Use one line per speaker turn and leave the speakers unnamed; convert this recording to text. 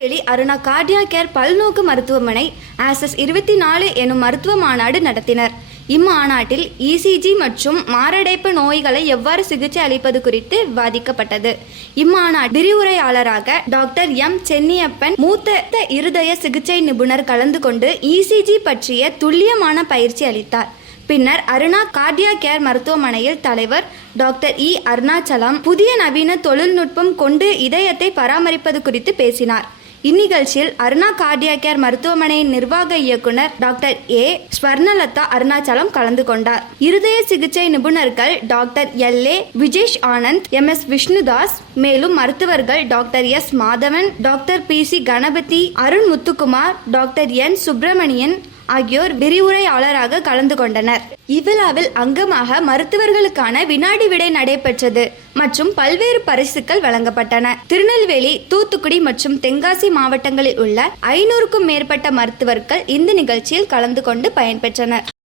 வெளி Aruna Cardia care பல்நோக்கு மருத்துவமனை ஆசஸ் இருபத்தி நாலு எனும் மருத்துவ மாநாடு நடத்தினர். இம்மாநாட்டில் இசிஜி மற்றும் மாரடைப்பு நோய்களை எவ்வாறு சிகிச்சை அளிப்பது குறித்து விவாதிக்கப்பட்டது. இம்மாநாடு விரிவுரையாளராக டாக்டர் எம் சென்னியப்பன் மூத்த இருதய சிகிச்சை நிபுணர் கலந்து கொண்டு இசிஜி பற்றிய துல்லியமான பயிற்சி அளித்தார். பின்னர் அருணா கார்டியா கேர் மருத்துவமனையில் தலைவர் டாக்டர் இ அருணாச்சலம் புதிய நவீன தொழில்நுட்பம் கொண்டு இதயத்தை பராமரிப்பது குறித்து பேசினார். இந்நிகழ்ச்சியில் அருணா கார்டியா கேர் மருத்துவமனையின் நிர்வாக இயக்குனர் டாக்டர் ஏ. ஸ்வர்ணலதா அருணாச்சலம் கலந்து கொண்டார். இருதய சிகிச்சை நிபுணர்கள் doctor L. A. Vijesh Anand M. S. Vishnudas மேலும் மருத்துவர்கள் doctor S. Madhavan doctor B. C. Ganapathi Arun Muthukumar doctor N. Subramanian ஆகியோர் விரிவுரையாளராக கலந்து கொண்டனர். இவ்விழாவில் அங்கமாக மருத்துவர்களுக்கான வினாடி விடை நடைபெற்றது மற்றும் பல்வேறு பரிசுகள் வழங்கப்பட்டன. திருநெல்வேலி தூத்துக்குடி மற்றும் தென்காசி மாவட்டங்களில் உள்ள ஐநூறுக்கும் மேற்பட்ட மருத்துவர்கள் இந்த நிகழ்ச்சியில் கலந்து கொண்டு பயன்பெற்றனர்